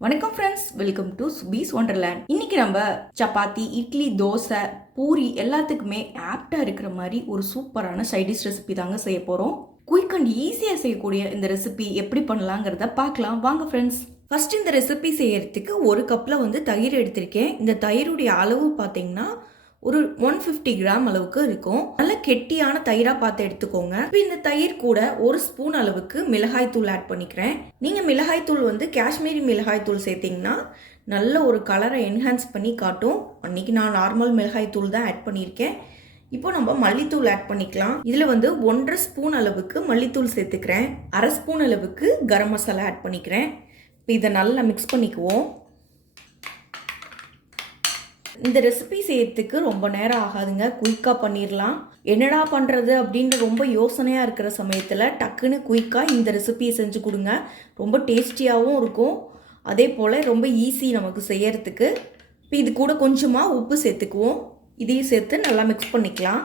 வணக்கம் friends welcome to Subi's wonderland இன்னைக்கு நம்ம சப்பாத்தி இட்லி தோசை பூரி எல்லாத்துக்குமே ஆப்டா இருக்கிற மாதிரி ஒரு சூப்பரான சைடிஷ் ரெசிபி தாங்க செய்ய போறோம். குயிக் அண்ட் ஈஸியாக செய்யக்கூடிய இந்த ரெசிபி எப்படி பண்ணலாங்கிறத பார்க்கலாம். வாங்க ஃப்ரெண்ட்ஸ் ஃபர்ஸ்ட் இந்த ரெசிபி செய்யறதுக்கு ஒரு கப்பில் வந்து தயிர் எடுத்திருக்கேன். இந்த தயிருடைய அளவு பார்த்தீங்கன்னா ஒரு ஒன் ஃபிஃப்டி கிராம் அளவுக்கு இருக்கும். நல்ல கெட்டியான தயிராக பார்த்து எடுத்துக்கோங்க. இப்போ இந்த தயிர் கூட ஒரு ஸ்பூன் அளவுக்கு மிளகாய் தூள் ஆட் பண்ணிக்கிறேன். நீங்கள் மிளகாய் தூள் வந்து காஷ்மீரி மிளகாய் தூள் சேர்த்திங்கன்னா நல்ல ஒரு கலரை என்ஹான்ஸ் பண்ணி காட்டும். அன்னைக்கு நான் நார்மல் மிளகாய் தூள் தான் ஆட் பண்ணியிருக்கேன். இப்போ நம்ம மல்லித்தூள் ஆட் பண்ணிக்கலாம். இதில் வந்து ஒன்றரை ஸ்பூன் அளவுக்கு மல்லித்தூள் சேர்த்துக்கிறேன். அரை ஸ்பூன் அளவுக்கு கரம் மசாலா ஆட் பண்ணிக்கிறேன். இப்போ இதை நல்லா மிக்ஸ் பண்ணிக்குவோம். இந்த ரெசிபி செய்யறதுக்கு ரொம்ப நேரம் ஆகாதுங்க. குயிக்காக பண்ணிடலாம் என்னடா பண்ணுறது அப்படின்னு ரொம்ப யோசனையாக இருக்கிற சமயத்தில் டக்குன்னு குயிக்காக இந்த ரெசிபியை செஞ்சு கொடுங்க. ரொம்ப டேஸ்டியாகவும் இருக்கும். அதே போல் ரொம்ப ஈஸி நமக்கு செய்யறதுக்கு. இப்போ இது கூட கொஞ்சமாக உப்பு சேர்த்துக்குவோம். இதையும் சேர்த்து நல்லா மிக்ஸ் பண்ணிக்கலாம்.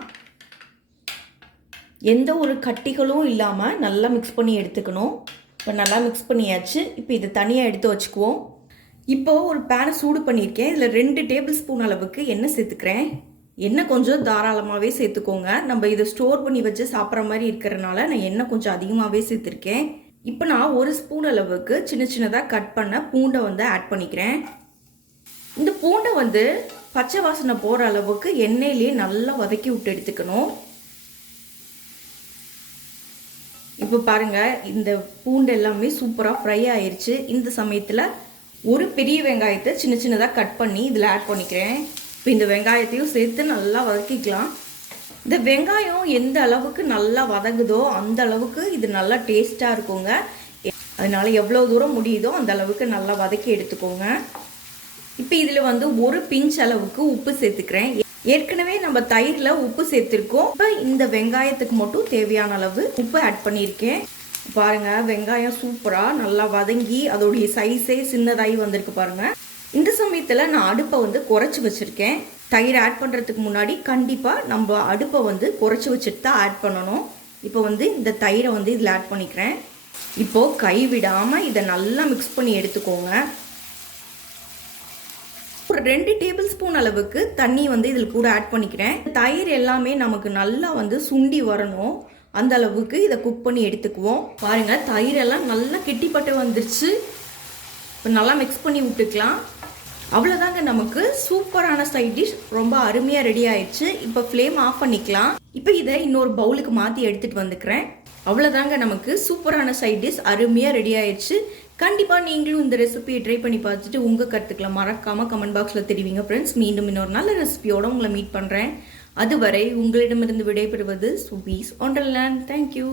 எந்த ஒரு கட்டிகளும் இல்லாமல் நல்லா மிக்ஸ் பண்ணி எடுத்துக்கணும். இப்போ நல்லா மிக்ஸ் பண்ணியாச்சு. இப்போ இதை தனியாக எடுத்து வச்சுக்குவோம். இப்போ ஒரு பேனை சூடு பண்ணியிருக்கேன். இதில் ரெண்டு டேபிள் ஸ்பூன் அளவுக்கு எண்ணெய் சேர்த்துக்கிறேன். எண்ணெய் கொஞ்சம் தாராளமாகவே சேர்த்துக்கோங்க. நம்ம இதை ஸ்டோர் பண்ணி வச்சு சாப்பிட்ற மாதிரி இருக்கிறனால நான் எண்ணெய் கொஞ்சம் அதிகமாகவே சேர்த்துருக்கேன். இப்போ நான் ஒரு ஸ்பூன் அளவுக்கு சின்ன சின்னதாக கட் பண்ண பூண்டை வந்து ஆட் பண்ணிக்கிறேன். இந்த பூண்டை வந்து பச்சை வாசனை போகிற அளவுக்கு எண்ணெயிலேயே நல்லா வதக்கி விட்டு எடுத்துக்கணும். இப்போ பாருங்கள் இந்த பூண்டு எல்லாமே சூப்பராக ஃப்ரை ஆயிடுச்சு இந்த சமயத்தில் ஒரு பெரிய வெங்காயத்தை சின்ன சின்னதாக கட் பண்ணி இதில் ஆட் பண்ணிக்கிறேன். இப்போ இந்த வெங்காயத்தையும் சேர்த்து நல்லா வதக்கிக்கலாம். இந்த வெங்காயம் எந்த அளவுக்கு நல்லா வதங்குதோ அந்த அளவுக்கு இது நல்லா டேஸ்ட்டாக இருக்குங்க. அதனால் எவ்வளோ தூரம் முடியுதோ அந்த அளவுக்கு நல்லா வதக்கி எடுத்துக்கோங்க. இப்போ இதில் வந்து ஒரு பிஞ்ச் அளவுக்கு உப்பு சேர்த்துக்கிறேன். ஏற்கனவே நம்ம தயிரில் உப்பு சேர்த்துருக்கோம். இப்போ இந்த வெங்காயத்துக்கு மட்டும் தேவையான அளவு உப்பு ஆட் பண்ணியிருக்கேன். பாருங்க வெங்காயம் சூப்பராக நல்லா வதங்கி அதோடைய சைஸே சின்னதாகி வந்திருக்கு பாருங்க. இந்த சமயத்தில் நான் அடுப்பை வந்து குறைச்சி வச்சுருக்கேன். தயிர் ஆட் பண்ணுறதுக்கு முன்னாடி கண்டிப்பாக நம்ம அடுப்பை வந்து குறைச்சி வச்சுட்டு தான் ஆட் பண்ணணும். இப்போ வந்து இந்த தயிரை வந்து இதில் ஆட் பண்ணிக்கிறேன். இப்போது கைவிடாமல் இதை நல்லா மிக்ஸ் பண்ணி எடுத்துக்கோங்க. ஒரு ரெண்டு டேபிள் ஸ்பூன் அளவுக்கு தண்ணி வந்து இதில் கூட ஆட் பண்ணிக்கிறேன். தயிர் எல்லாமே நமக்கு நல்லா வந்து சுண்டி வரணும். அந்த அளவுக்கு இதை குக் பண்ணி எடுத்துக்குவோம். பாருங்கள் தயிரெல்லாம் நல்லா கெட்டிப்பட்டு வந்துருச்சு. இப்போ நல்லா மிக்ஸ் பண்ணி விட்டுக்கலாம். அவ்வளோதாங்க நமக்கு சூப்பரான சைட் டிஷ் ரொம்ப அருமையாக ரெடி ஆயிடுச்சு. இப்போ ஃப்ளேம் ஆஃப் பண்ணிக்கலாம். இப்போ இதை இன்னொரு பவுலுக்கு மாற்றி எடுத்துகிட்டு வந்துக்கிறேன். அவ்வளோதாங்க நமக்கு சூப்பரான சைட் டிஷ் அருமையாக ரெடி ஆயிடுச்சு. கண்டிப்பாக நீங்களும் இந்த ரெசிபியை ட்ரை பண்ணி பார்த்துட்டு உங்கள் கருத்துக்களை மறக்காமல் கமெண்ட் பாக்ஸில் தெரிவிங்க ஃப்ரெண்ட்ஸ் மீண்டும் இன்னொரு நல்ல ரெசிபியோட உங்களை மீட் பண்ணுறேன் அதுவரை உங்களிடமிருந்து விடைபெறுவது சுபீஸ் ஒன்றர்லேண்ட் தேங்க்யூ